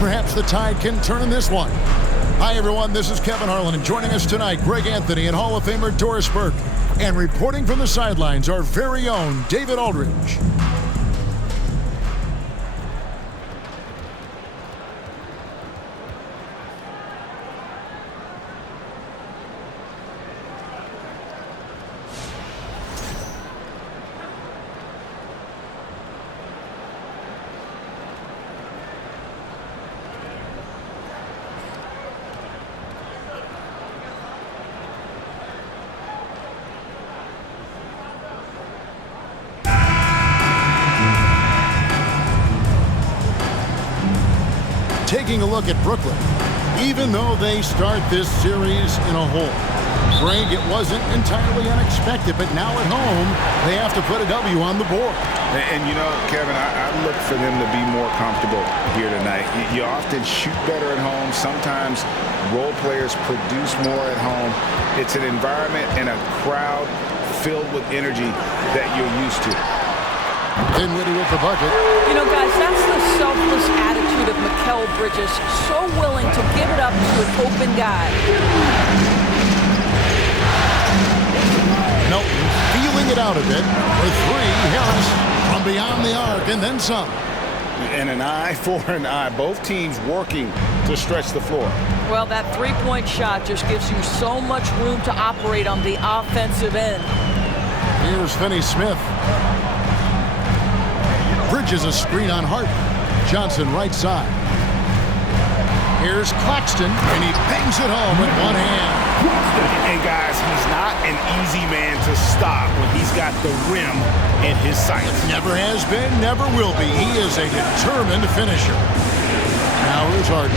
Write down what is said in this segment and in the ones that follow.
Perhaps the tide can turn in this one. Hi, everyone. This is Kevin Harlan, and joining us tonight, Greg Anthony and Hall of Famer Doris Burke. And reporting from the sidelines, our very own David Aldridge. Taking a look at Brooklyn, even though they start this series in a hole. Greg, it wasn't entirely unexpected, but now at home, they have to put a W on the board. And you know, Kevin, I look for them to be more comfortable here tonight. You often shoot better at home. Sometimes role players produce more at home. It's an environment and a crowd filled with energy that you're used to. Dinwiddie with the bucket. You know, guys, that's the selfless attitude of Mikal Bridges. So willing to give it up to an open guy. Melton feeling it out a bit. For three, Harris from beyond the arc and then some. And an eye for an eye. Both teams working to stretch the floor. Well, that three-point shot just gives you so much room to operate on the offensive end. Here's Finney-Smith. Bridges a screen on Hart. Johnson right side. Here's Claxton, and he bangs it home with one hand. And guys, he's not an easy man to stop when he's got the rim in his sights. Never has been, never will be. He is a determined finisher. Now here's Harden.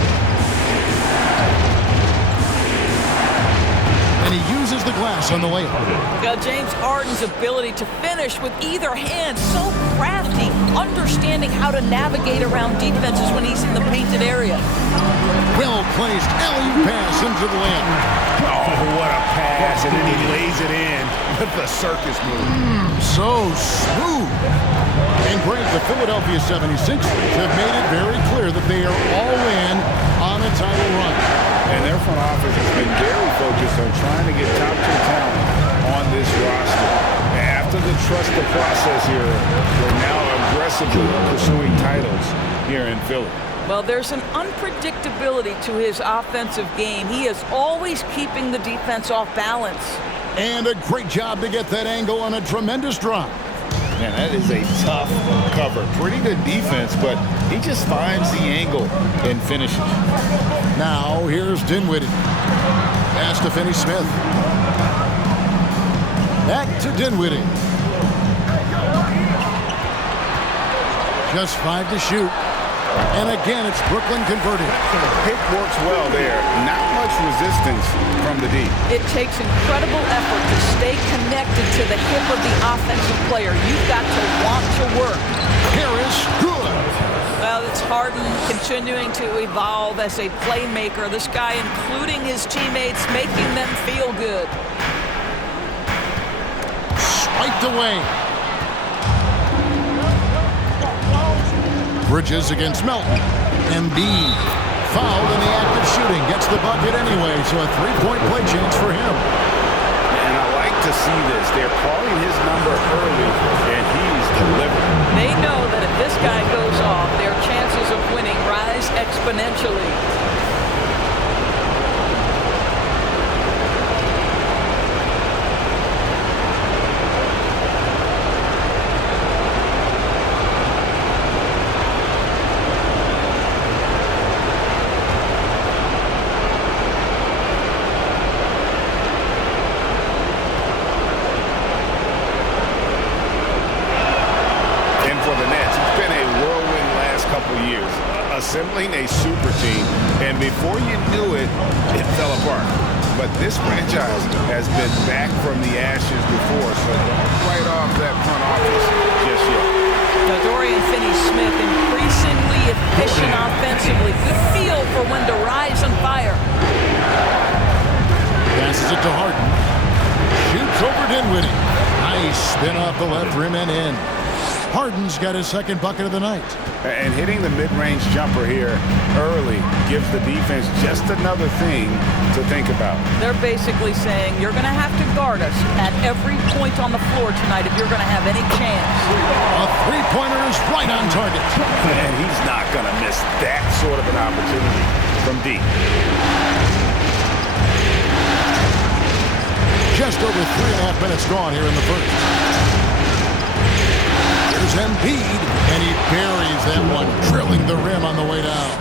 And he uses the glass on the layup. James Harden's ability to finish with either hand, so crafty, understanding how to navigate around defenses when he's in the painted area. Well-placed alley-oop pass into the lane. Oh, what a pass, and then he lays it in with the circus move. So smooth. And Greg, the Philadelphia 76ers have made it very clear that they are all in on a title run. And their front office has been very focused on trying to get top-tier talent on this roster. After the trust the process here, they're now aggressively pursuing titles here in Philly. Well, there's an unpredictability to his offensive game. He is always keeping the defense off balance. And a great job to get that angle on a tremendous drop. Man, that is a tough cover. Pretty good defense, but he just finds the angle and finishes. Now, here's Dinwiddie. Pass to Finney-Smith. Back to Dinwiddie. Just 5 to shoot. And again, it's Brooklyn converting. The pick works well there. Not much resistance from the D. It takes incredible effort to stay connected to the hip of the offensive player. You've got to want to work. Harris, good. Well, it's Harden continuing to evolve as a playmaker. This guy, including his teammates, making them feel good. Swiped away. Bridges against Melton. Embiid fouled in the act of shooting. Gets the bucket anyway, so a three-point play chance for him. And I like to see this. They're calling his number early, and he's delivering. They know that if this guy goes off, their chances of winning rise exponentially. Assembling a super team, and before you knew it, it fell apart. But this franchise has been back from the ashes before, so don't write off that front office just yet. Now, Dorian Finney-Smith increasingly efficient offensively. Good feel for when to rise and fire. Passes it to Harden. Shoots over Dinwiddie. Nice spin off the left rim and in. Harden's got his second bucket of the night. And hitting the mid-range jumper here early gives the defense just another thing to think about. They're basically saying you're going to have to guard us at every point on the floor tonight if you're going to have any chance. A three-pointer is right on target. And he's not going to miss that sort of an opportunity from deep. Just over 3.5 minutes gone here in the first. Here's Embiid, and he buries that one, drilling the rim on the way down.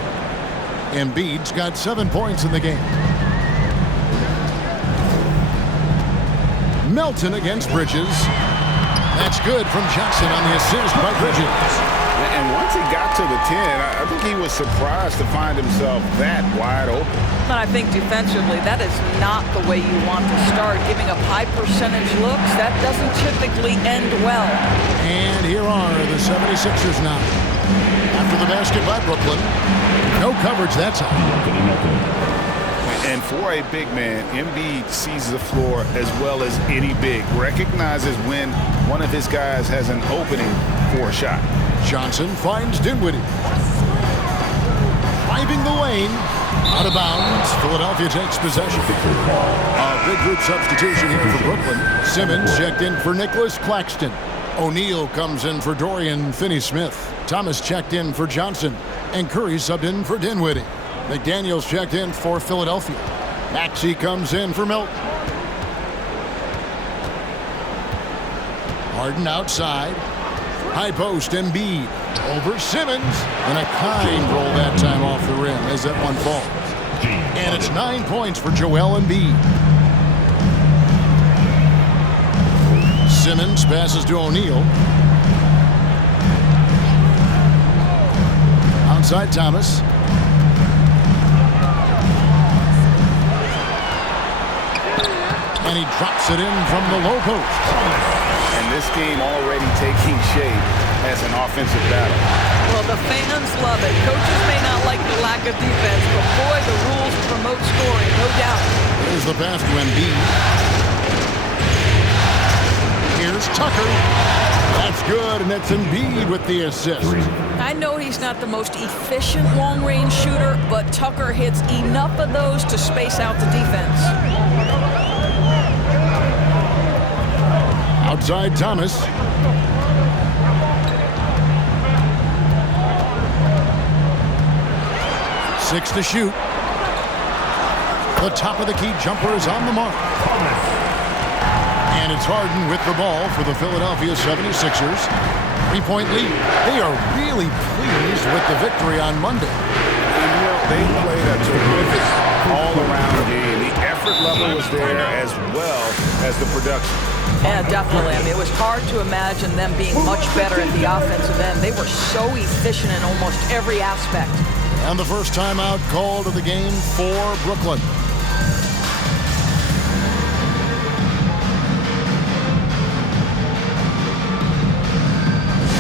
Embiid's got 7 points in the game. Melton against Bridges. That's good from Johnson on the assist by Bridges. And once he got to the 10, I think he was surprised to find himself that wide open. And I think defensively, that is not the way you want to start. Giving up high percentage looks, that doesn't typically end well. And here are the 76ers now. After the basket by Brooklyn. No coverage that time. And for a big man, Embiid sees the floor as well as any big. Recognizes when one of his guys has an opening for a shot. Johnson finds Dinwiddie. Driving the lane. Out of bounds. Philadelphia takes possession. A big group substitution here for Brooklyn. Simmons checked in for Nicholas Claxton. O'Neal comes in for Dorian Finney-Smith. Thomas checked in for Johnson. And Curry subbed in for Dinwiddie. McDaniels checked in for Philadelphia. Maxey comes in for Milton. Harden outside. High post, Embiid. Over Simmons. And a kind roll that time off the rim as that one falls. And it's 9 points for Joel Embiid. Simmons passes to O'Neal. Outside Thomas. And he drops it in from the low post. And this game already taking shape as an offensive battle. Well, the fans love it. Coaches may not like the lack of defense, but boy, the rules promote scoring, no doubt. There's the pass to Embiid. Here's Tucker. That's good, and that's Embiid with the assist. I know he's not the most efficient long-range shooter, but Tucker hits enough of those to space out the defense. Outside Thomas. Six to shoot. The top of the key jumper is on the mark. And it's Harden with the ball for the Philadelphia 76ers. 3-point lead. They are really pleased with the victory on Monday. They played a terrific all-around game. The effort level was there as well as the production. Yeah, definitely. I mean, it was hard to imagine them being much better at the offensive end. They were so efficient in almost every aspect. And the first timeout called of the game for Brooklyn.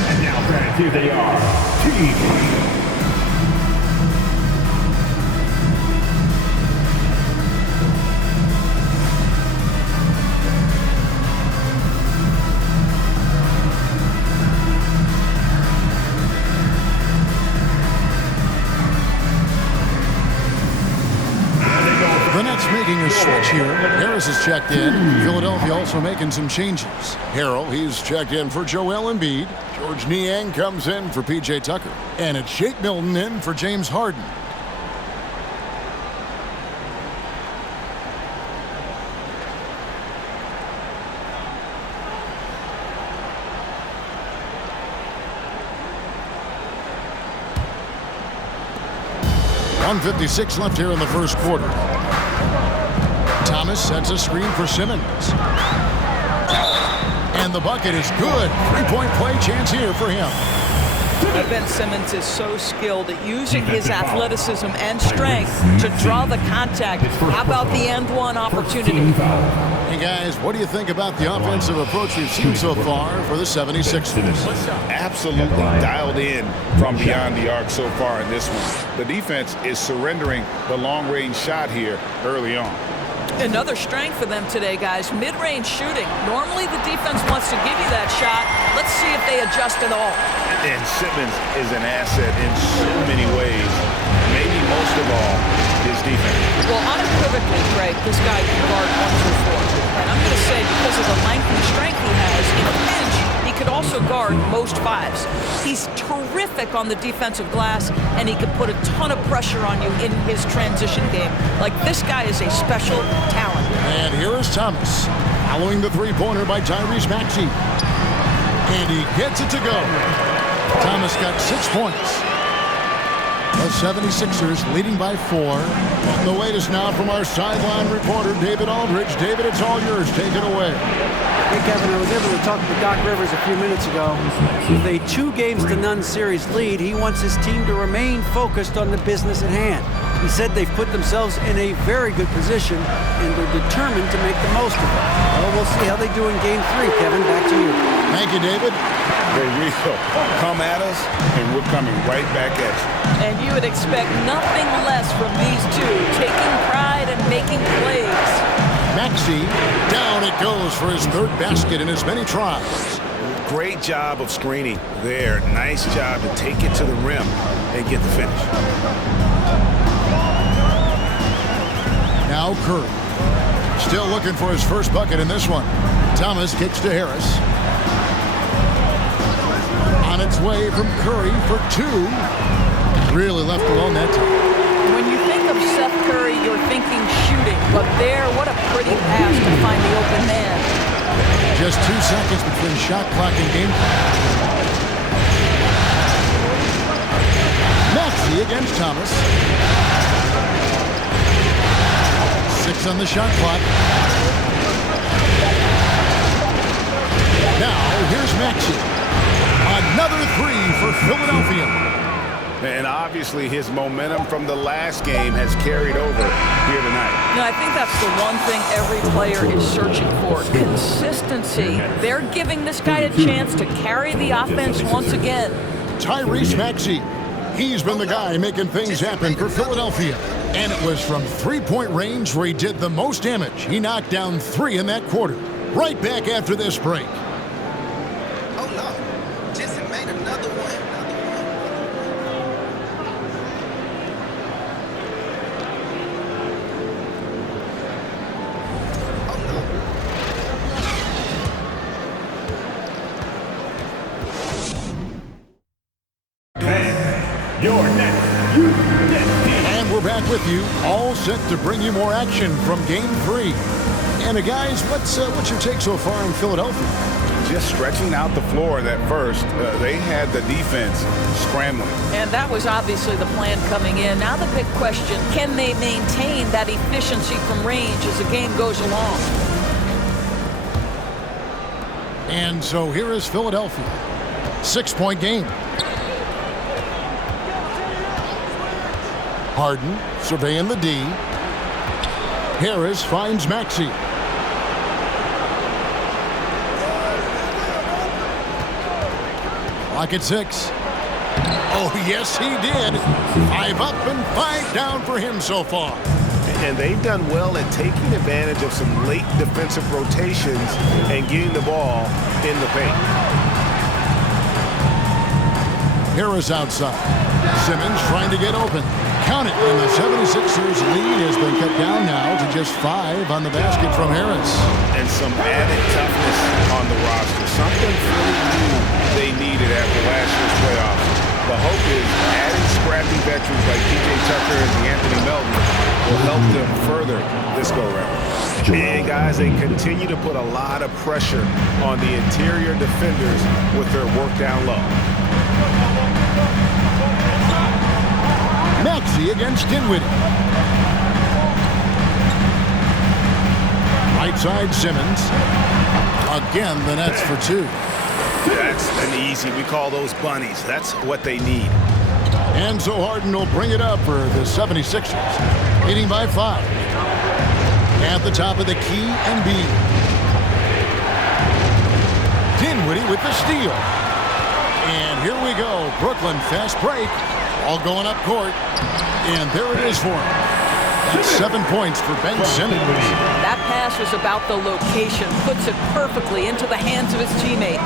And now, friends, here they are. Team. Making a switch here. Harris has checked in. Philadelphia also making some changes. Harrell, he's checked in for Joel Embiid. George Niang comes in for P.J. Tucker. And it's Shake Milton in for James Harden. .156 left here in the first quarter. Thomas sets a screen for Simmons. And the bucket is good. Three-point play chance here for him. Ben Simmons is so skilled at using his athleticism and strength to draw the contact. How about the end-one opportunity? Hey, guys, what do you think about the offensive approach we've seen so far for the 76ers? Absolutely dialed in from beyond the arc so far in this one. The defense is surrendering the long-range shot here early on. Another strength for them today, guys. Mid-range shooting. Normally the defense wants to give you that shot. Let's see if they adjust at all. And Simmons is an asset in so many ways. Maybe most of all, his defense. Well, unequivocally, Craig, this guy can guard 1 through 4. And I'm going to say because of the length and strength he has, in a pinch, he could also guard most 5s. He's terrific on the defensive glass, and he can put a ton of pressure on you in his transition game. Like, this guy is a special talent. And here is Thomas, following the three-pointer by Tyrese Maxey. And he gets it to go. Thomas got 6 points. The 76ers leading by 4. And the latest now from our sideline reporter, David Aldridge. David, it's all yours. Take it away. Hey, Kevin, I was able to talk to Doc Rivers a few minutes ago. With a 2-0 series lead, he wants his team to remain focused on the business at hand. He said they've put themselves in a very good position, and they're determined to make the most of it. Well, we'll see how they do in Game 3. Kevin, back to you. Thank you, David. They will come at us, and we're coming right back at you. And you would expect nothing less from these two, taking pride and making plays. Maxey, down it goes for his 3rd basket in as many tries. Great job of screening there. Nice job to take it to the rim and get the finish. Now Curry. Still looking for his first bucket in this one. Thomas kicks to Harris. On its way from Curry for 2. Really left alone that time. When you think of Seth Curry, you're thinking shooting. But there, what a pretty pass to find the open man. Just 2 seconds between shot clock and game clock. Maxey against Thomas. 6 on the shot clock. Now, here's Maxey. Another 3 for Philadelphia. And obviously his momentum from the last game has carried over here tonight. No, I think that's the one thing every player is searching for. Consistency. They're giving this guy a chance to carry the offense once again. Tyrese Maxey. He's been the guy making things happen for Philadelphia. And it was from 3-point range where he did the most damage. He knocked down 3 in that quarter. Right back after this break. Oh no, Jason made another one. Your next. And we're back with you, all set to bring you more action from Game 3. And guys, what's your take so far in Philadelphia? Just stretching out the floor that first, they had the defense scrambling. And that was obviously the plan coming in. Now the big question, can they maintain that efficiency from range as the game goes along? And so here is Philadelphia. 6-point game. Harden surveying the D. Harris finds Maxey. Clock at 6. Oh, yes, he did. 5 up and 5 down for him so far. And they've done well at taking advantage of some late defensive rotations and getting the ball in the paint. Harris outside. Simmons trying to get open. Count it, and the 76ers lead has been cut down now to just 5 on the basket from Harris. And some added toughness on the roster. Something Philly knew they needed after last year's playoffs. The hope is adding scrappy veterans like P.J. Tucker and Anthony Melton will help them further this go-round. And, guys, they continue to put a lot of pressure on the interior defenders with their work down low. Maxey against Dinwiddie. Right side, Simmons. Again, the Nets for 2. That's an easy. We call those bunnies. That's what they need. And so Harden will bring it up for the 76ers. Leading by 5. At the top of the key, Embiid. Dinwiddie with the steal. And here we go. Brooklyn fast break. All going up court. And there it is for him. 7 points for Ben Simmons. That pass was about the location. Puts it perfectly into the hands of his teammate.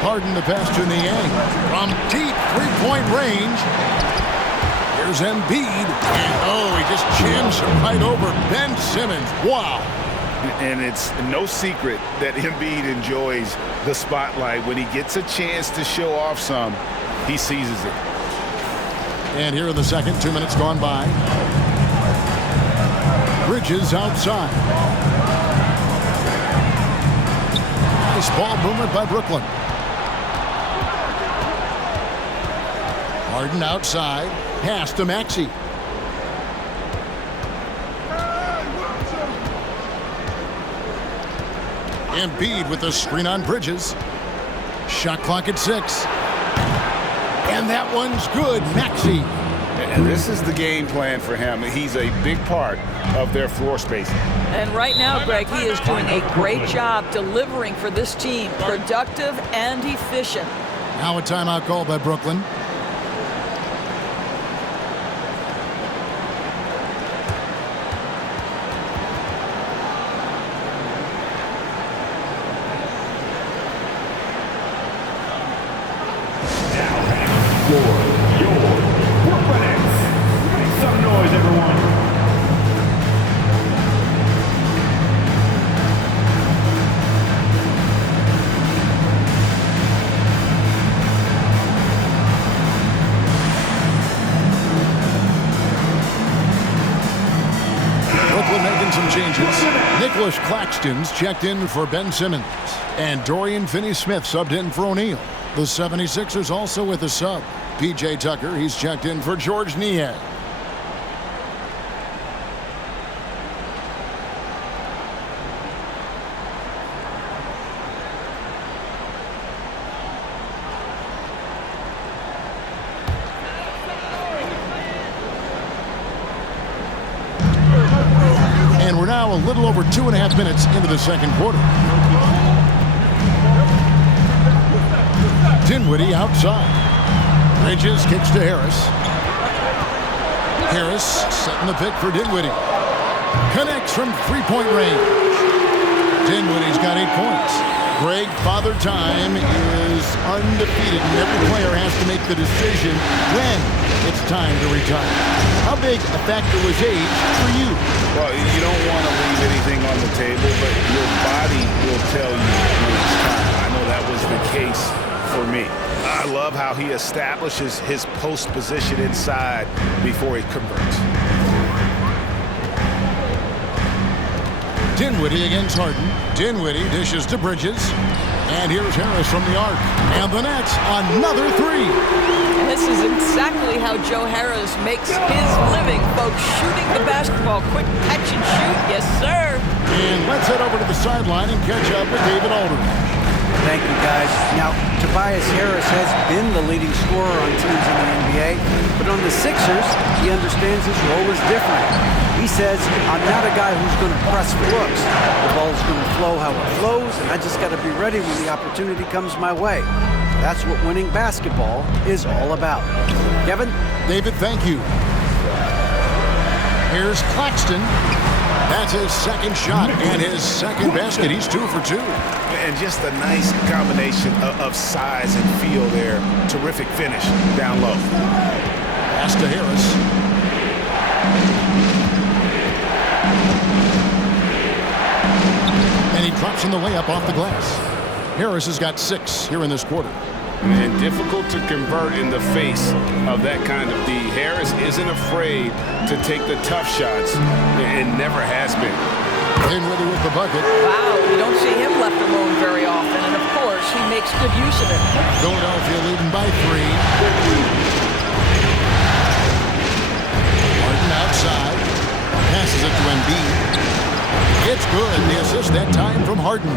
Harden the pass to Niang. From deep three-point range. Here's Embiid. And he just jams it right over Ben Simmons. Wow. And it's no secret that Embiid enjoys the spotlight. When he gets a chance to show off some, he seizes it. And here in the second, 2 minutes gone by. Bridges outside. Nice ball movement by Brooklyn. Harden outside. Pass to Maxey. Embiid with the screen on Bridges. Shot clock at 6. And that one's good. Maxey. And this is the game plan for him. He's a big part of their floor spacing. And right now, Greg, he is doing a great job delivering for this team. Productive and efficient. Now a timeout call by Brooklyn. Claxton's checked in for Ben Simmons. And Dorian Finney-Smith subbed in for O'Neal. The 76ers also with a sub. P.J. Tucker, he's checked in for George Niang. Now a little over 2.5 minutes into the second quarter. Dinwiddie outside. Bridges kicks to Harris. Harris setting the pick for Dinwiddie. Connects from three-point range. Dinwiddie's got 8 points. Greg, Father Time is undefeated, and every player has to make the decision when it's time to retire. How big a factor was age for you? Well, you don't want to leave anything on the table, but your body will tell you when it's time. I know that was the case for me. I love how he establishes his post position inside before he converts. Dinwiddie against Harden. Dinwiddie dishes to Bridges. And here's Harris from the arc. And the Nets, another three. This is exactly how Joe Harris makes his living, folks. Shooting the basketball. Quick catch and shoot. Yes, sir. And let's head over to the sideline and catch up with David Aldridge. Thank you, guys. Now, Tobias Harris has been the leading scorer on teams in the NBA, but on the Sixers, he understands his role is different. He says, I'm not a guy who's going to press for looks. The ball is going to flow how it flows, and I just got to be ready when the opportunity comes my way. That's what winning basketball is all about. Kevin? David, thank you. Here's Claxton. That's his second shot and his second basket. He's 2 for 2. And just a nice combination of size and feel there. Terrific finish down low. Pass to Harris. And he drops in the layup off the glass. Harris has got 6 here in this quarter. And difficult to convert in the face of that kind of D. Harris isn't afraid to take the tough shots, and never has been. Dinwiddie with the bucket. Wow, you don't see him left alone very often, and of course, he makes good use of it. Philadelphia leading by 3. Harden outside. Passes it to Embiid. It's good. The assist that time from Harden.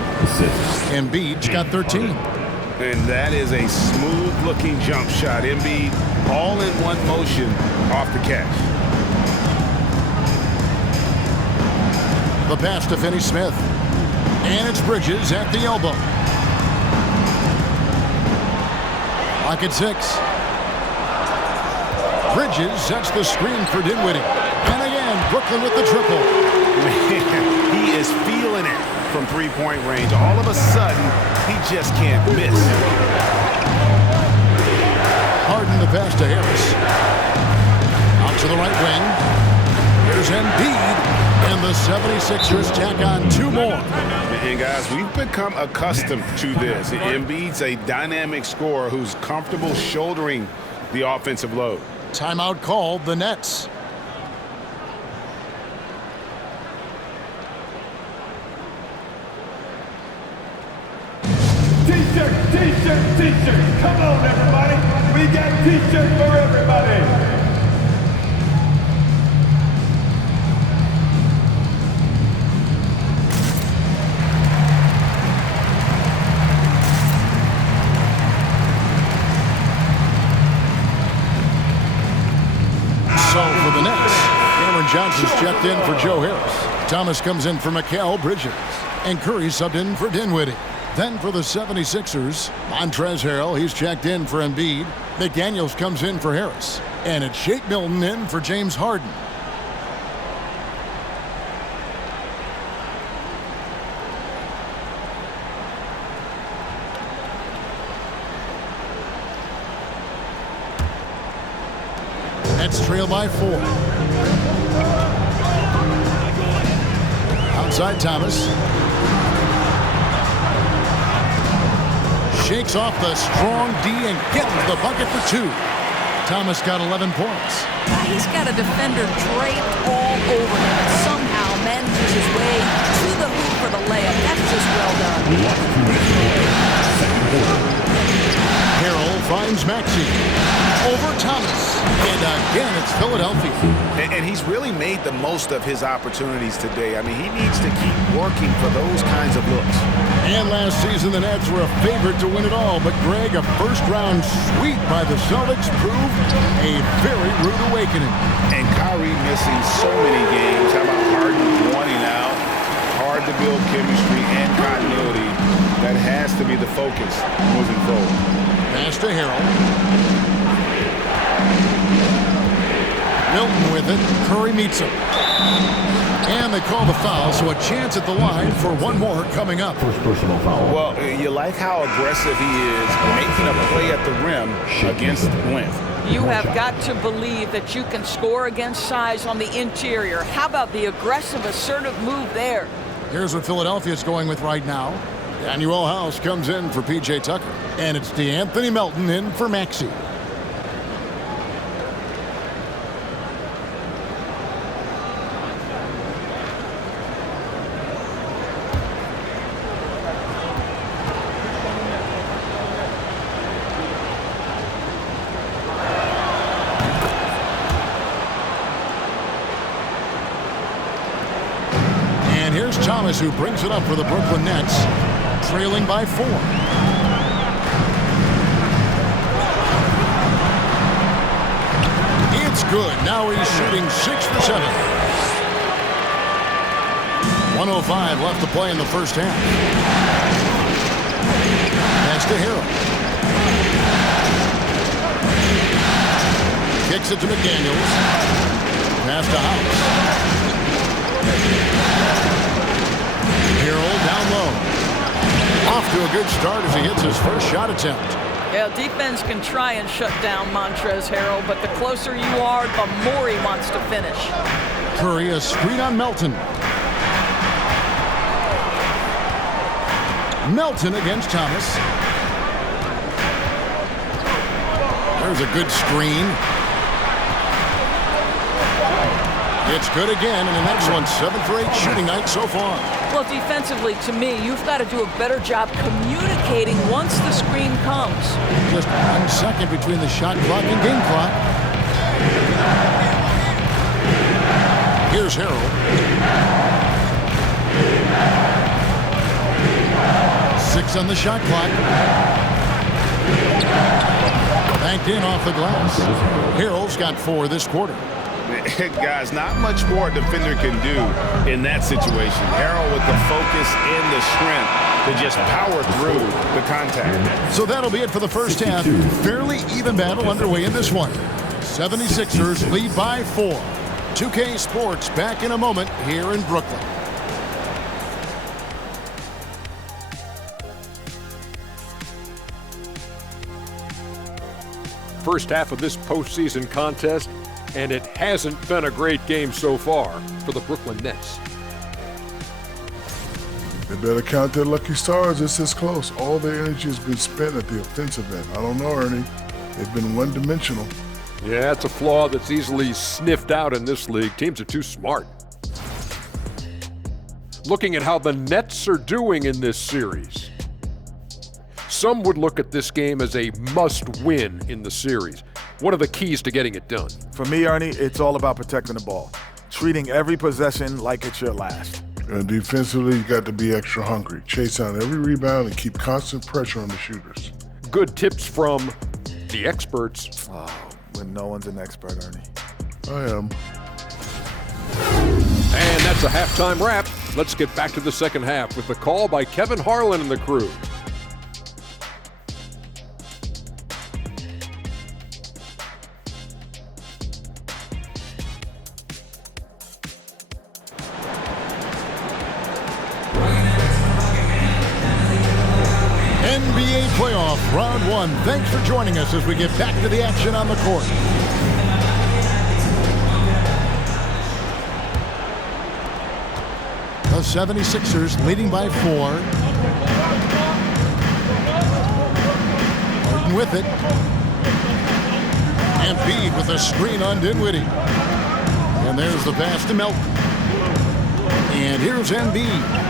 Embiid's got 13. And that is a smooth-looking jump shot. Embiid all in one motion off the catch. The pass to Finney-Smith. And it's Bridges at the elbow. Clock at 6. Bridges sets the screen for Dinwiddie. And again, Brooklyn with the triple. Man, he is feeling it from three-point range. All of a sudden, he just can't miss. Harden the pass to Harris. Out to the right wing. Here's Embiid. And the 76ers tack on 2 more. And guys, we've become accustomed to this. Embiid's a dynamic scorer who's comfortable shouldering the offensive load. Timeout called, the Nets. T-shirt, T-shirt, T-shirt. Come on, everybody. We got T-shirts for everybody. So for the Nets, Cameron Johnson's checked in for Joe Harris. Thomas comes in for Mikal Bridges. And Curry subbed in for Dinwiddie. Then for the 76ers, Montrezl Harrell, he's checked in for Embiid. McDaniels comes in for Harris. And it's Shake Milton in for James Harden. Nets trail by 4. Outside Thomas. Shakes off the strong D and gets the bucket for 2. Thomas got 11 points. He's got a defender draped all over him and somehow manages his way to the hoop for the layup. That's just well done. Harrell finds Maxey. Over Thomas. And again, it's Philadelphia. And he's really made the most of his opportunities today. I mean, he needs to keep working for those kinds of looks. And last season, the Nets were a favorite to win it all. But, Greg, a first-round sweep by the Celtics proved a very rude awakening. And Kyrie missing so many games. How about Harden wanting out? Hard to build chemistry and continuity. That has to be the focus moving forward. Pass to Harrell. Milton with it. Curry meets him. And they call the foul, so a chance at the line for one more coming up. First personal foul. Well, you like how aggressive he is making a play at the rim against length. You have got to believe that you can score against size on the interior. How about the aggressive, assertive move there? Here's what Philadelphia's going with right now. Daniel House comes in for P.J. Tucker. And it's DeAnthony Melton in for Maxey. And here's Thomas, who brings it up for the Brooklyn Nets, trailing by 4. It's good. Now he's shooting 6 for 7. 1:05 left to play in the first half. Pass to Harrell. Kicks it to McDaniels. Pass to House. Harrell down low. Off to a good start as he hits his first shot attempt. Yeah, defense can try and shut down Montrezl Harrell, but the closer you are, the more he wants to finish. Curry, a screen on Melton. Melton against Thomas. There's a good screen. It's good again, and the next one, 7 for 8 shooting night so far. Well, defensively, to me, you've got to do a better job communicating once the screen comes. Just 1 second between the shot clock and game clock. Here's Harrell. 6 on the shot clock. Banked in off the glass. Harrell's got 4 this quarter. Guys, not much more a defender can do in that situation. Harrell with the focus and the strength to just power through the contact. So that'll be it for the first half. Fairly even battle underway in this one. 76ers lead by 4. 2K Sports back in a moment here in Brooklyn. First half of this postseason contest, and it hasn't been a great game so far for the Brooklyn Nets. They better count their lucky stars. It's this close. All their energy has been spent at the offensive end. I don't know, Ernie. They've been one-dimensional. Yeah, it's a flaw that's easily sniffed out in this league. Teams are too smart. Looking at how the Nets are doing in this series, some would look at this game as a must-win in the series. What are the keys to getting it done? For me, Ernie, it's all about protecting the ball, treating every possession like it's your last. And defensively, you got to be extra hungry. Chase down every rebound and keep constant pressure on the shooters. Good tips from the experts. Oh, when no one's an expert, Ernie. I am. And that's a halftime wrap. Let's get back to the second half with the call by Kevin Harlan and the crew. NBA playoff round 1. Thanks for joining us as we get back to the action on the court. The 76ers leading by 4. Harden with it. Embiid with a screen on Dinwiddie. And there's the pass to Melton. And here's Embiid.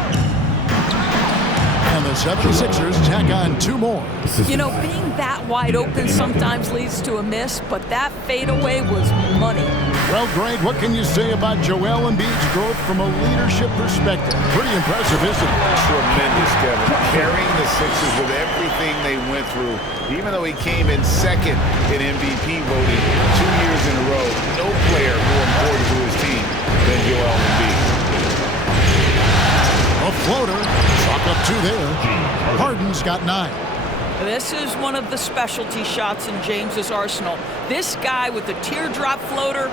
And the 76ers tack on 2 more. You know, being that wide open sometimes leads to a miss, but that fadeaway was money. Well, Greg, what can you say about Joel Embiid's growth from a leadership perspective? Pretty impressive, isn't it? Tremendous, Kevin. Carrying the Sixers with everything they went through. Even though he came in second in MVP voting 2 years in a row, no player more important to his team than Joel Embiid. A floater. Chalk up 2 there. Harden's got 9. This is one of the specialty shots in James's arsenal. This guy with the teardrop floater,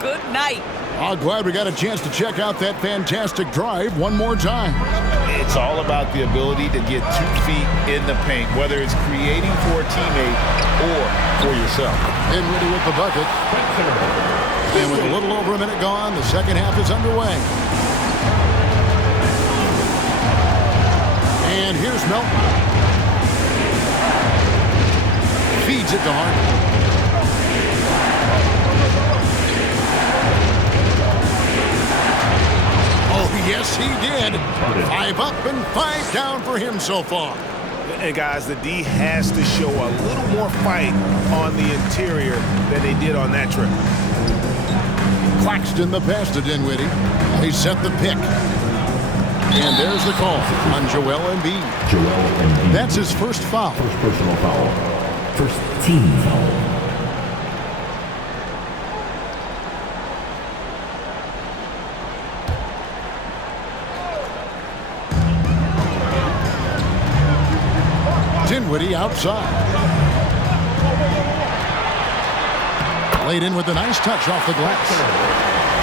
good night. Oh, glad we got a chance to check out that fantastic drive one more time. It's all about the ability to get 2 feet in the paint, whether it's creating for a teammate or for yourself. Dinwiddie with the bucket. And with a little over a minute gone, the second half is underway. And here's Melton. Feeds it to Harden. Oh, yes, he did. 5 up and 5 down for him so far. And guys, the D has to show a little more fight on the interior than they did on that trip. Claxton the pass to Dinwiddie. He set the pick. And there's the call on Joel Embiid. That's his first foul. First personal foul. First team foul. Dinwiddie outside. Laid in with a nice touch off the glass.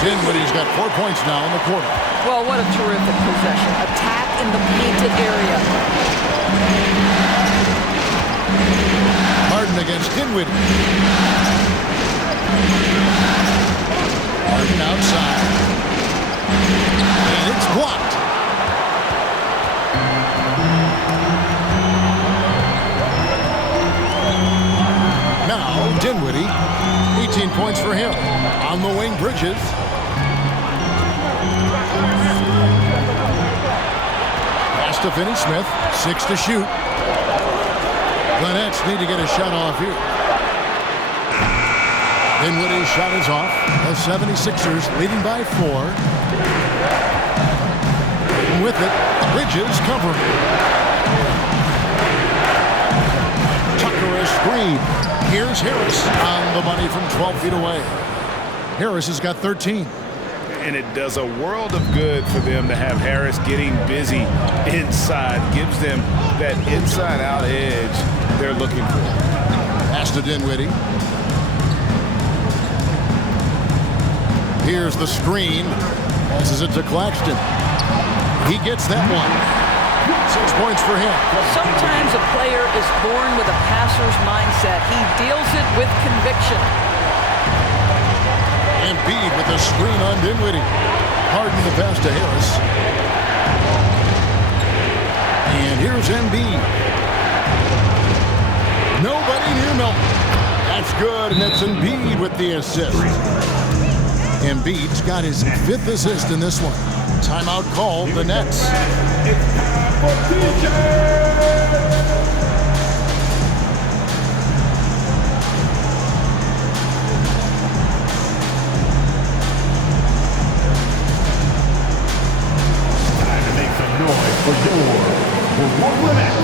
Dinwiddie's got 4 points now in the quarter. Well, what a terrific possession. Attack in the painted area. Harden against Dinwiddie. Harden outside. And it's blocked. Now, Dinwiddie, 18 points for him. On the wing, Bridges. Pass to Finney-Smith. 6 to shoot. The Nets need to get a shot off here. Dinwiddie's shot is off. The 76ers leading by 4. With it, Bridges covering. Tucker a screen. Here's Harris on the money from 12 feet away. Harris has got 13. And it does a world of good for them to have Harris getting busy inside. Gives them that inside-out edge they're looking for. Pass to Dinwiddie. Here's the screen. Passes it to Claxton. He gets that one. 6 points for him. Sometimes a player is born with a passer's mindset. He deals it with conviction. Embiid with the screen on Dinwiddie. Harden the pass to Harris. And here's Embiid. Nobody near Milton. That's good, and it's Embiid with the assist. Embiid's got his 5th assist in this one. Timeout called, the Nets. It's time for TJ! Noise for your Brooklyn Nets.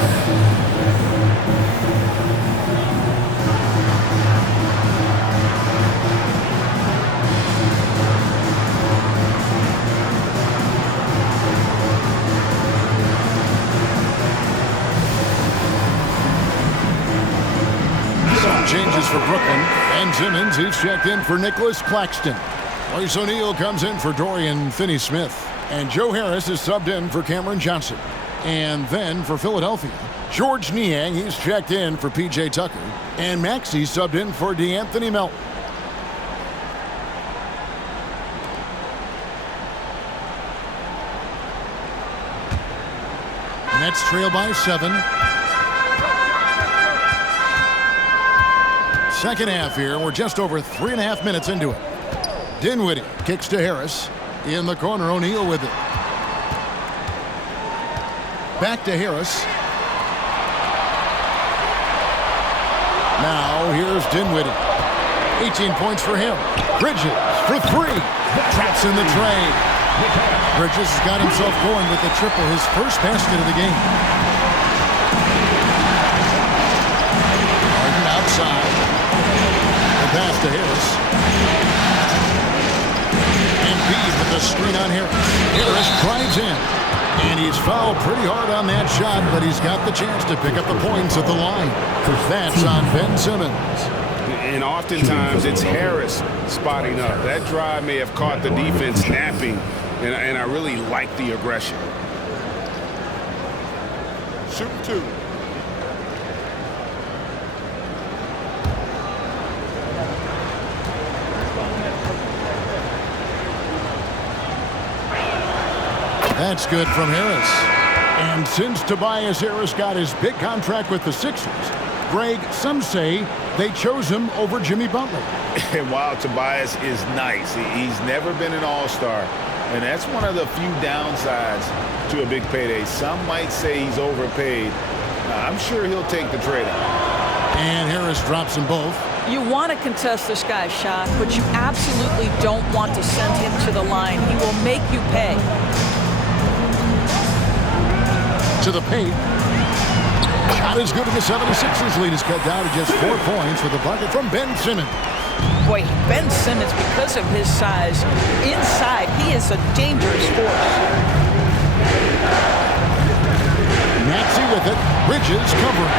Some changes for Brooklyn. Ben Simmons, he's checked in for Nicholas Claxton. Royce O'Neal comes in for Dorian Finney-Smith. And Joe Harris is subbed in for Cameron Johnson. And then for Philadelphia, George Niang, he's checked in for P.J. Tucker. And Maxey subbed in for DeAnthony Melton. Nets trail by 7. Second half here. We're just over 3.5 minutes into it. Dinwiddie kicks to Harris. In the corner, O'Neal with it. Back to Harris. Now here's Dinwiddie. 18 points for him. Bridges for 3. Traps in the tray. Bridges has got himself going with the triple, his first basket of the game. Harden outside. The pass to Harris. Embiid with the screen on Harris. Harris drives in. And he's fouled pretty hard on that shot, but he's got the chance to pick up the points at the line. That's on Ben Simmons. And oftentimes it's Harris spotting up. That drive may have caught the defense napping, and I really like the aggression. Shoot 2. That's good from Harris. And since Tobias Harris got his big contract with the Sixers, Greg, some say they chose him over Jimmy Butler. And while Tobias is nice, he's never been an all-star. And that's one of the few downsides to a big payday. Some might say he's overpaid. I'm sure he'll take the trade-off. And Harris drops them both. You want to contest this guy's shot, but you absolutely don't want to send him to the line. He will make you pay. To the paint. Shot is good, and the 76ers lead is cut down to just 4 points with a bucket from Ben Simmons. Boy, Ben Simmons, because of his size, inside, he is a dangerous force. Maxey with it. Bridges covering.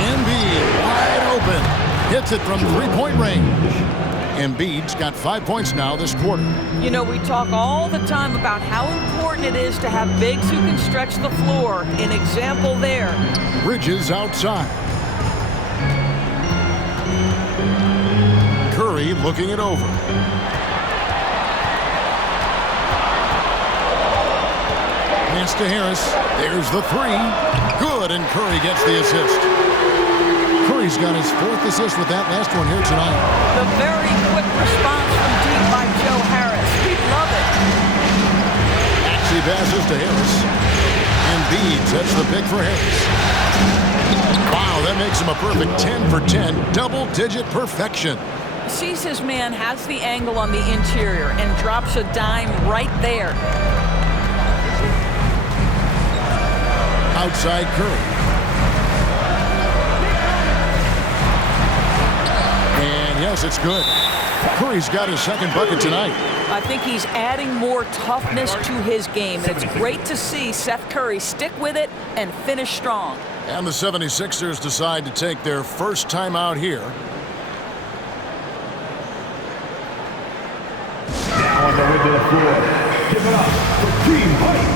Embiid wide open. Hits it from 3-point range. Embiid's got 5 points now this quarter. You know, we talk all the time about how important it is to have bigs who can stretch the floor. An example there. Bridges outside. Curry looking it over. Pass to Harris. There's the 3. Good, and Curry gets the assist. Curry's got his 4th assist with that last one here tonight. The very quick response from deep by Joe Harris. We love it. Maxey passes to Harris. Embiid sets the pick for Harris. Wow, that makes him a perfect 10 for 10. Double-digit perfection. Sees his man, has the angle on the interior, and drops a dime right there. Outside Curry. And yes, it's good. Curry's got his 2nd bucket tonight. I think he's adding more toughness to his game. And it's great to see Seth Curry stick with it and finish strong. And the 76ers decide to take their first timeout here. the way to the floor. Give it up for Team Height.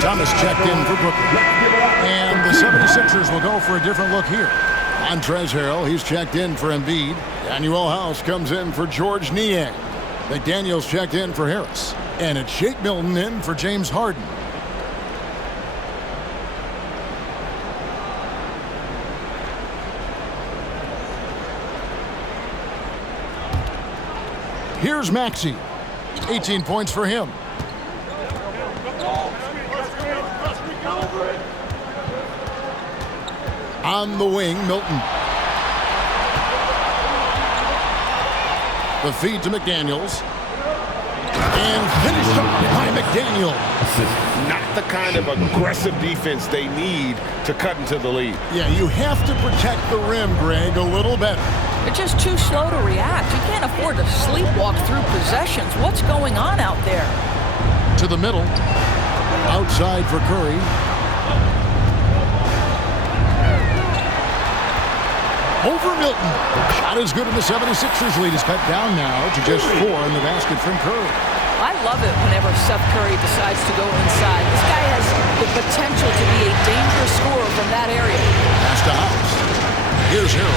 Thomas checked in for Brooklyn. And the 76ers will go for a different look here. Montrezl Harrell, he's checked in for Embiid. Daniel House comes in for George Niang. McDaniels checked in for Harris. And it's Shake Milton in for James Harden. Here's Maxey. 18 points for him. On the wing, Milton. The feed to McDaniels. And finished up by McDaniel. Not the kind of aggressive defense they need to cut into the lead. Yeah, you have to protect the rim, Greg, a little better. They're just too slow to react. You can't afford to sleepwalk through possessions. What's going on out there? To the middle. Outside for Curry. Over Milton. Shot is good, and the 76ers lead is cut down now to just 4 in the basket from Curry. I love it whenever Seth Curry decides to go inside. This guy has the potential to be a dangerous scorer from that area. Pass to House. Here's Harrell.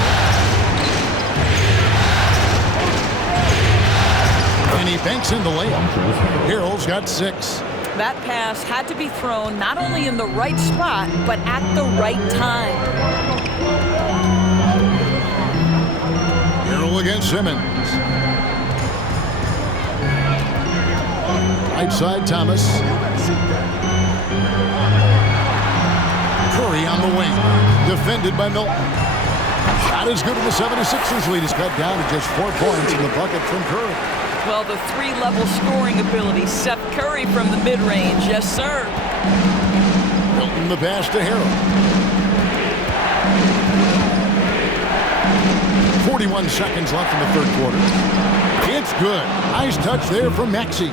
And he banks in the layup. Harrell's got 6. That pass had to be thrown not only in the right spot, but at the right time. Harrell against Simmons. Right side, Thomas. Curry on the wing. Defended by Milton. Shot is good, and the 76ers lead is cut down to just 4 points in the bucket from Curry. Well, the 3-level scoring ability. Seth Curry from the mid-range. Yes, sir. Milton the pass to Harrell. 41 seconds left in the third quarter. It's good. Nice touch there from Maxey.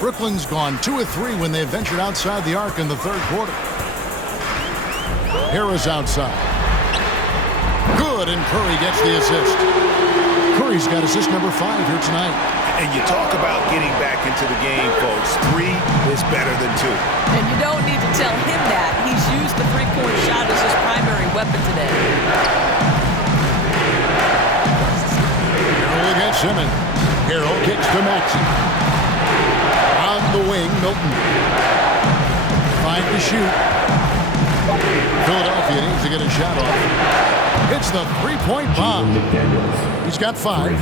Brooklyn's gone 2 of 3 when they ventured outside the arc in the third quarter. Harris outside. Good, and Curry gets the assist. Curry's got assist number 5 here tonight. And you talk about getting back into the game, folks. 3 is better than 2. And you don't need to tell him that. He's used the three-point shot as his primary weapon today. Harrell against Simmons. Harrell kicks to Maxey. On the wing, Milton. 5 to shoot. Philadelphia needs to get a shot off. It's the three-point bomb. He's got 5.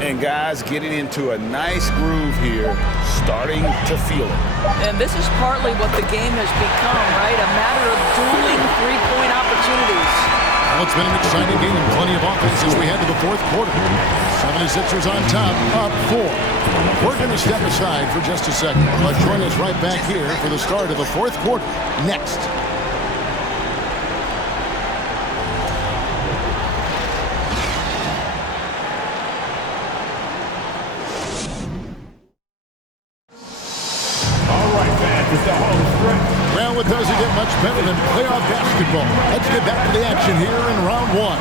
And guys getting into a nice groove here, starting to feel it. And this is partly what the game has become, right? A matter of dueling three-point opportunities. Well, it's been an exciting game and plenty of offense as we head to the fourth quarter. 76ers on top, up 4. We're going to step aside for just a second. But join us right back here for the start of the fourth quarter next. Well, it doesn't get much better than playoff basketball. Let's get back to the action here in round 1.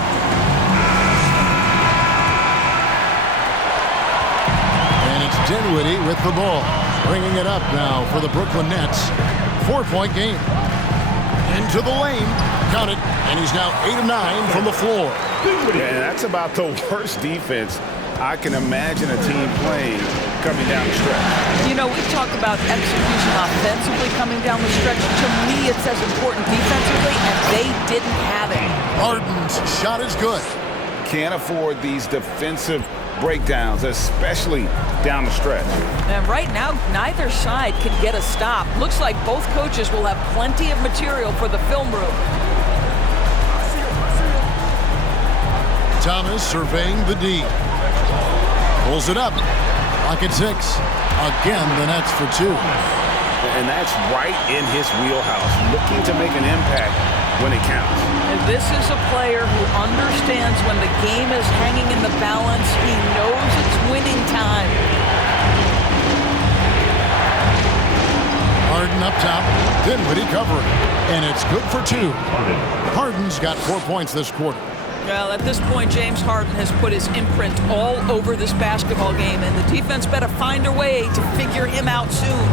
And it's Dinwiddie with the ball. Bringing it up now for the Brooklyn Nets. 4-point game. Into the lane. Count it. And he's now 8 of 9 from the floor. Yeah, that's about the worst defense I can imagine a team playing coming down the stretch. You know, we talk about execution offensively coming down the stretch. To me, it's as important defensively, and they didn't have it. Harden's shot is good. Can't afford these defensive breakdowns, especially down the stretch. And right now, neither side can get a stop. Looks like both coaches will have plenty of material for the film room. Thomas surveying the D. Pulls it up. Pocket 6. Again, the Nets for 2. And that's right in his wheelhouse. Looking to make an impact when it counts. And this is a player who understands when the game is hanging in the balance. He knows it's winning time. Harden up top, Dinwiddie covering, and it's good for 2. Harden's got 4 points this quarter. Well, at this point, James Harden has put his imprint all over this basketball game, and the defense better find a way to figure him out soon.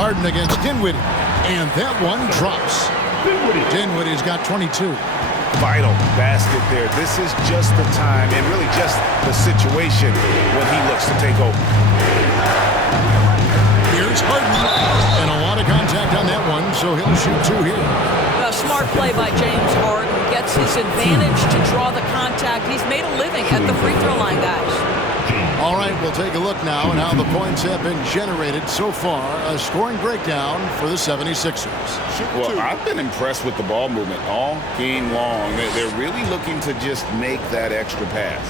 Harden against Dinwiddie, and that one drops. Dinwiddie's got 22. Vital basket there. This is just the time and really just the situation when he looks to take over. Here's Harden, and a lot of contact on that one, so he'll shoot 2 here. A smart play by James Harden. Gets his advantage to draw the contact. He's made a living at the free throw line, guys. All right, we'll take a look now at how the points have been generated so far. A scoring breakdown for the 76ers. Well, I've been impressed with the ball movement all game long. They're really looking to just make that extra pass.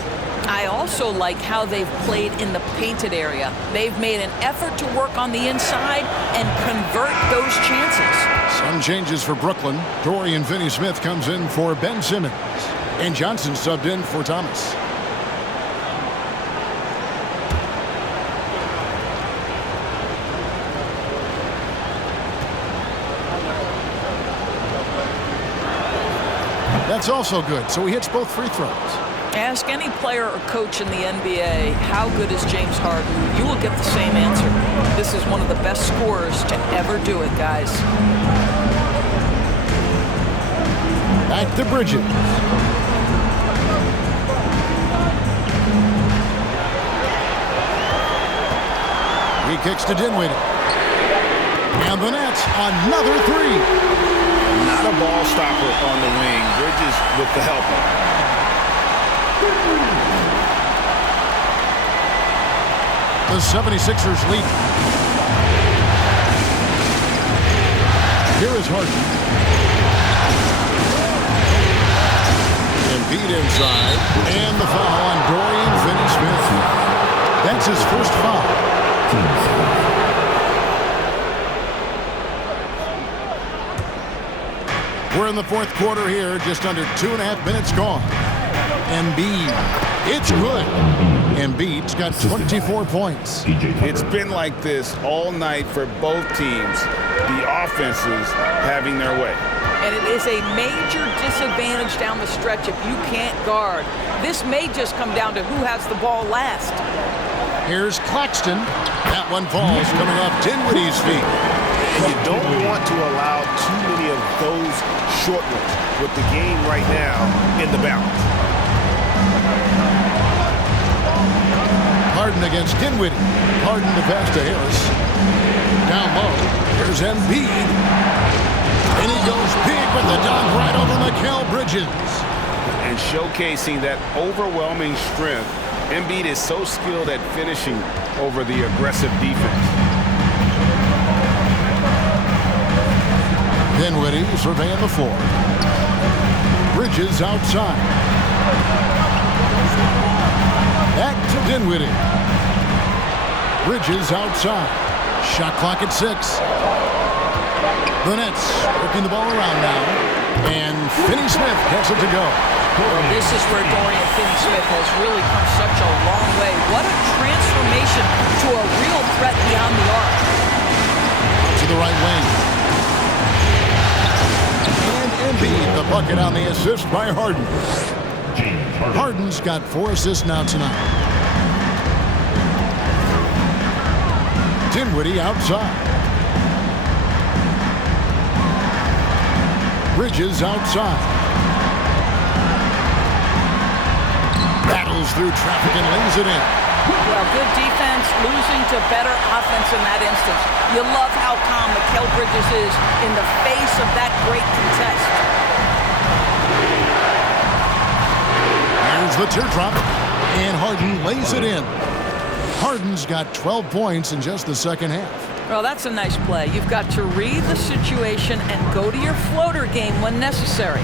I also like how they've played in the painted area. They've made an effort to work on the inside and convert those chances. Some changes for Brooklyn. Dorian Finney-Smith comes in for Ben Simmons. And Johnson subbed in for Thomas. That's also good, so he hits both free throws. Ask any player or coach in the NBA, how good is James Harden? You will get the same answer. This is one of the best scorers to ever do it, guys. Back to Bridges. He kicks to Dinwiddie. And the Nets, another 3. Not a ball stopper on the wing. Bridges with the helper. The 76ers lead. Here is Harden. Embiid inside. And the foul on Dorian Finney-Smith. That's his first foul. We're in the fourth quarter here, just under 2.5 minutes gone. Embiid, it's good. Embiid's got 24 points. It's been like this all night for both teams. The offenses having their way. And it is a major disadvantage down the stretch if you can't guard. This may just come down to who has the ball last. Here's Claxton. That one falls coming off Dinwiddie's feet. And you don't want to allow too many of those short ones with the game right now in the balance. Harden against Dinwiddie. Harden to pass to Harris. Down low. Here's Embiid. And he goes big with the dunk right over Mikal Bridges. And showcasing that overwhelming strength. Embiid is so skilled at finishing over the aggressive defense. Dinwiddie surveying the floor. Bridges outside. Back to Dinwiddie. Bridges outside. Shot clock at 6. The Nets working the ball around now. And Finney-Smith gets it to go. Well, this is where Dorian Finney-Smith has really come such a long way. What a transformation to a real threat beyond the arc. To the right wing. And Embiid, the bucket on the assist by Harden. Harden's got 4 assists now tonight. Dinwiddie outside. Bridges outside. Battles through traffic and lays it in. Well, good defense, losing to better offense in that instance. You love how calm Mikal Bridges is in the face of that great contest. Here's the teardrop, and Harden lays it in. Harden's got 12 points in just the second half. Well, that's a nice play. You've got to read the situation and go to your floater game when necessary.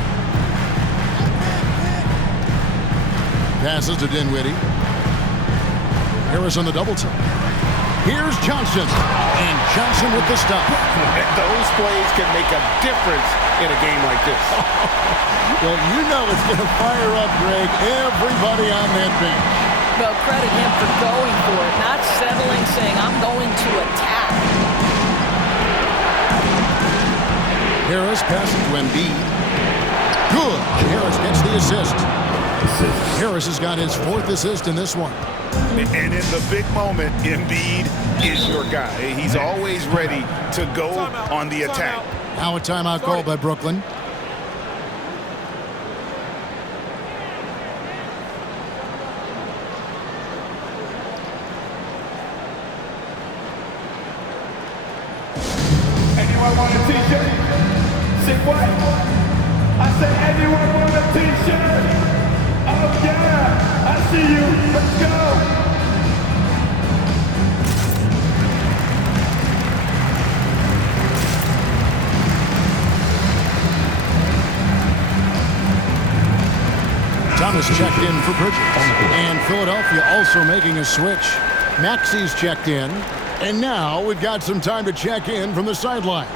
Passes to Dinwiddie. Harris on the double team. Here's Johnson. And Johnson with the stop. Those plays can make a difference in a game like this. Well, you know it's going to fire up, Greg, everybody on that bench. Well, credit him for going for it, not settling, saying, I'm going to attack. Harris passes to Embiid. Good. Harris gets the assist. Harris has got his 4th assist in this one. And in the big moment, Embiid is your guy. He's always ready to go on the attack. Now a timeout called by Brooklyn. Anyone want a t-shirt? Say what? I said anyone want a t-shirt? Oh yeah, I see you. Let's go. Thomas checked in for Bridges. And Philadelphia also making a switch. Maxey's checked in. And now we've got some time to check in from the sidelines.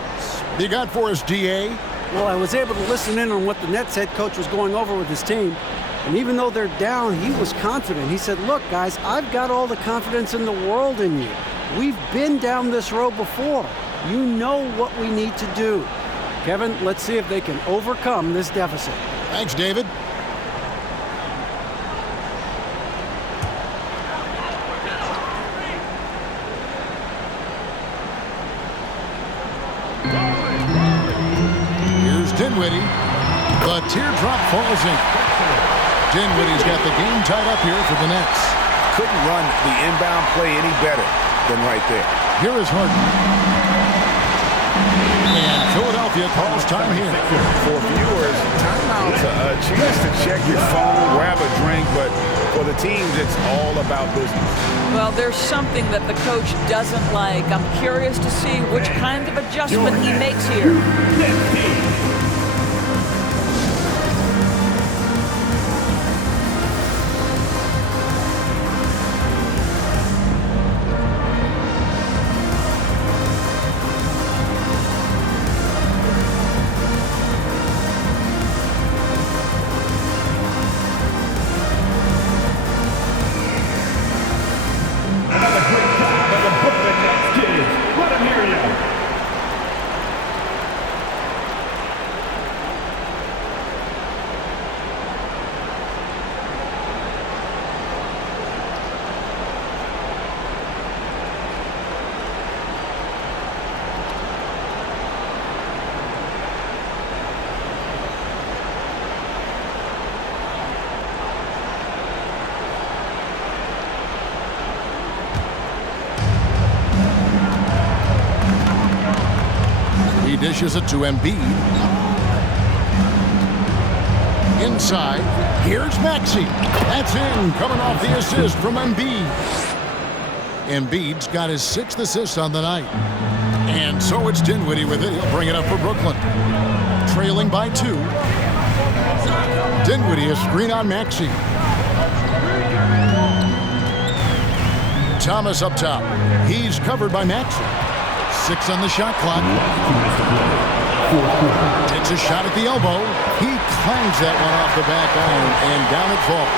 You got for us, DA? Well, I was able to listen in on what the Nets head coach was going over with his team. And even though they're down, he was confident. He said, look, guys, I've got all the confidence in the world in you. We've been down this road before. You know what we need to do. Kevin, let's see if they can overcome this deficit. Thanks, David. Here's Dinwiddie. The teardrop falls in. Dinwiddie's got the game tied up here for the Nets. Couldn't run the inbound play any better than right there. Here is Harden. And Philadelphia calls time here. For viewers, timeout's a chance to check your phone, grab a drink, but for the teams, it's all about business. Well, there's something that the coach doesn't like. I'm curious to see which kind of adjustment he makes here. He dishes it to Embiid. Inside. Here's Maxey. That's in. Coming off the assist from Embiid. Embiid's got his 6th assist on the night. And so it's Dinwiddie with it. He'll bring it up for Brooklyn. Trailing by 2. Dinwiddie a screen on Maxey. Thomas up top. He's covered by Maxey. 6 on the shot clock. Takes a shot at the elbow. He clangs that one off the back iron, and down it falls.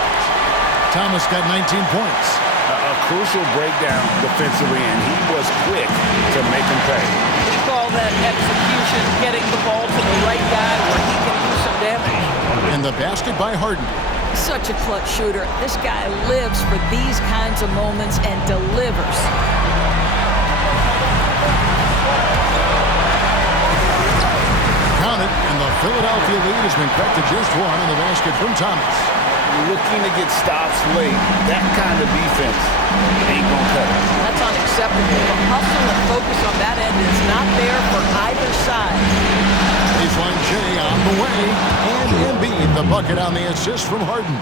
Thomas got 19 points. A crucial breakdown defensively, and he was quick to make him pay. We call that execution, getting the ball to the right guy where he can do some damage. And the basket by Harden. Such a clutch shooter. This guy lives for these kinds of moments and delivers. Count it, and the Philadelphia lead has been cut to just 1 on the basket from Thomas. Looking to get stops late. That kind of defense ain't gonna cut it. That's unacceptable. The hustle and focus on that end is not there for either side. Baseline J on the way, and Embiid the bucket on the assist from Harden.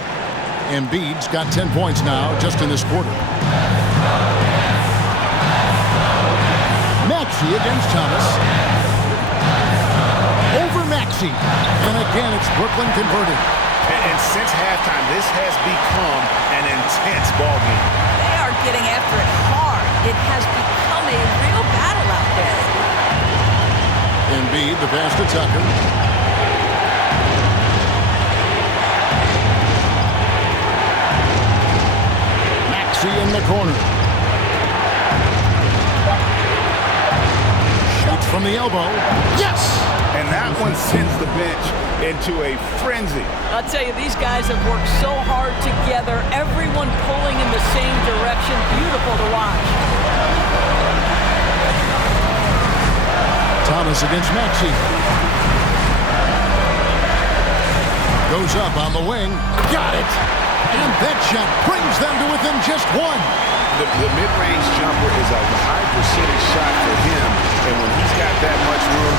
Embiid's got 10 points now just in this quarter. Maxey against Thomas. Over Maxey. And again, it's Brooklyn converted. And since halftime, this has become an intense ballgame. They are getting after it hard. It has become a real battle out there. Embiid, the pass to Tucker. Maxey in the corner. Shoots from the elbow. Yes! And that one sends the bench into a frenzy. I'll tell you, these guys have worked so hard together, everyone pulling in the same direction. Beautiful to watch. Thomas against Maxey. Goes up on the wing. Got it! And that shot brings them to within just one. The mid-range jumper is a high percentage shot for him, and when he's got that much room,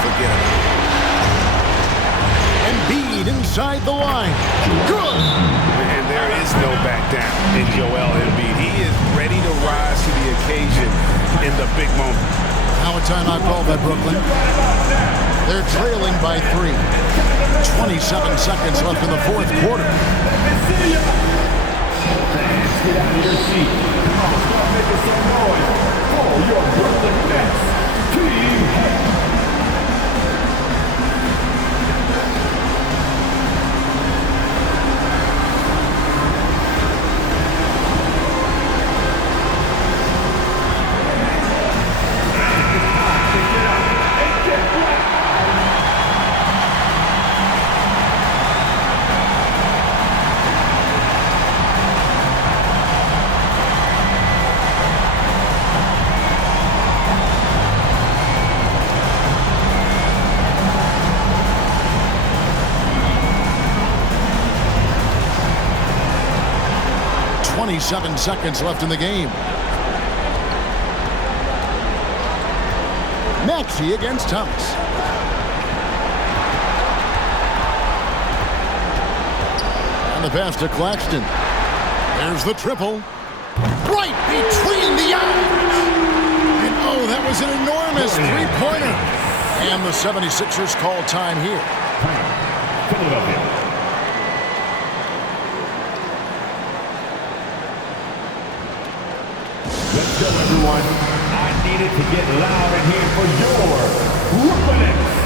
forget it. Embiid inside the line. Good! And there is no back down in Joel Embiid. He is ready to rise to the occasion in the big moment. Now a timeout call by Brooklyn. They're trailing by 3. 27 seconds left in the fourth quarter. Fans, get out of your seat. Come on, start making some noise for your Brooklyn Nets. Team Heat. 27 seconds left in the game. Maxey against Thomas. And the pass to Claxton. There's the triple. Right between the eyes. And oh, that was an enormous three-pointer. And the 76ers call time here. Philadelphia. Let's go, everyone. I needed to get loud in here for your Brooklyn Nets.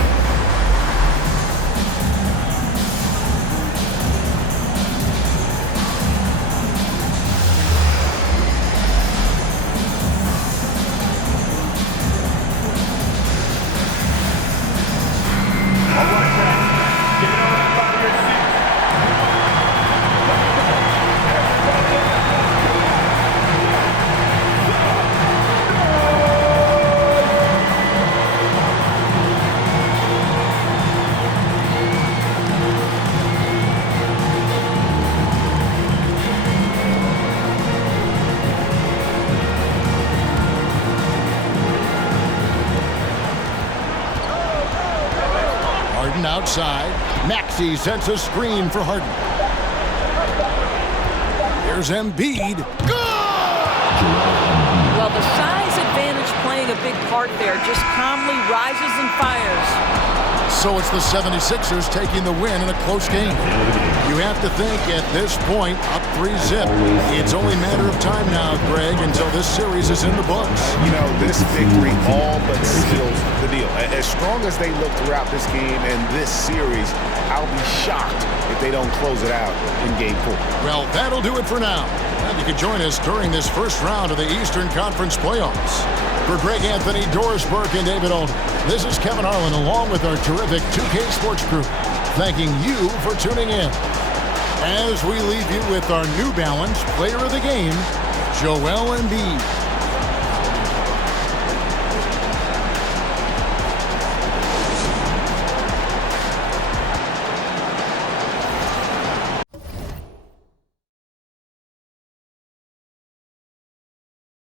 Outside, Maxey sets a screen for Harden. Here's Embiid. Good! Well, the size advantage playing a big part there, just calmly rises and fires. So it's the 76ers taking the win in a close game. You have to think at this point, up 3-zip. It's only a matter of time now, Greg, until this series is in the books. You know, this victory all but seals the deal. As strong as they look throughout this game and this series, I'll be shocked if they don't close it out in Game 4. Well, that'll do it for now. And you can join us during this first round of the Eastern Conference playoffs. For Greg Anthony, Doris Burke, and David Alden, this is Kevin Harlan along with our terrific 2K Sports crew, thanking you for tuning in. As we leave you with our New Balance Player of the Game, Joel Embiid.